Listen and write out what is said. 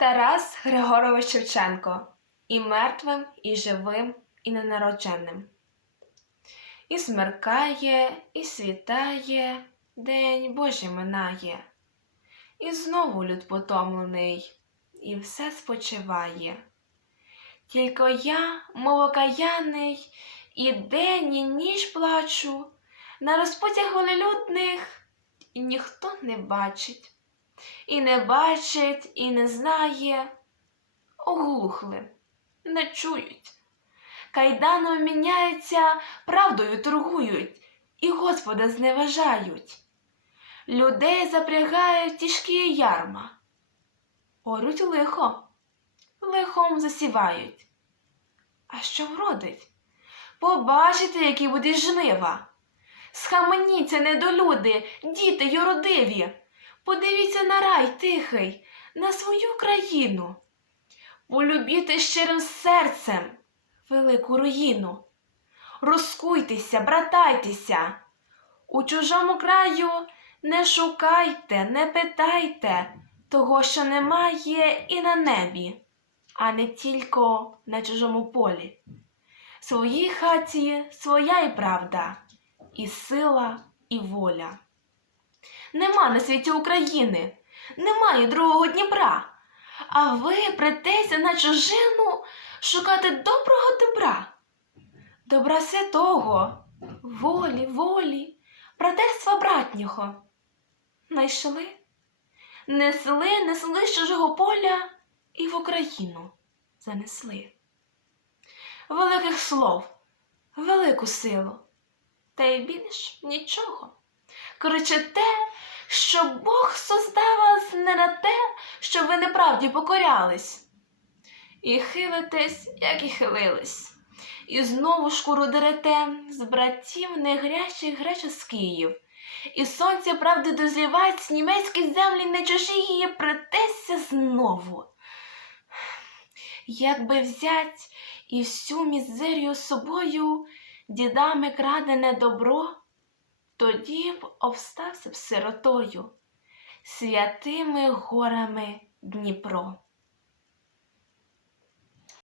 Тарас Григорович Шевченко і мертвим, і живим, і ненародженим. І смеркає, і світає, день Божий минає. І знову люд потомлений, і все спочиває. Тільки я, мов окаяний, і день, і ніч плачу, на розпутях волелюдних і ніхто не бачить. І не бачить, і не знає, оглухли, не чують. Кайданом міняються, правдою торгують, і Господа зневажають. Людей запрягають тяжкі ярма, оруть лихо, лихом засівають. А що вродить? Побачите, які буде жнива. Схаменіться, недолюди, діти юродиві. Подивіться на рай тихий, на свою країну. Полюбіте щирим серцем велику руїну. Розкуйтеся, братайтеся. У чужому краю не шукайте, не питайте того, що немає і на небі, а не тільки на чужому полі. Своїй хаті своя і правда, і сила, і воля. Нема на світі України, немає другого Дніпра. А ви претеся на чужину шукати доброго добра, добра святого, волі, волі, братерства братнього. Найшли, несли, несли з чужого поля і в Україну занесли. Великих слов, велику силу, та й більш нічого. Кричите, що Бог создав вас не на те, щоб ви неправді покорялись. І хилитесь, як і хилились, і знову шкуру дерете з братів негрячих греческиїв, і сонце правди дозрівать з німецькі землі не чужі її претеся знову. Якби взять і всю мізерію собою дідами крадене добро, тоді б обстався б сиротою святими горами Дніпро.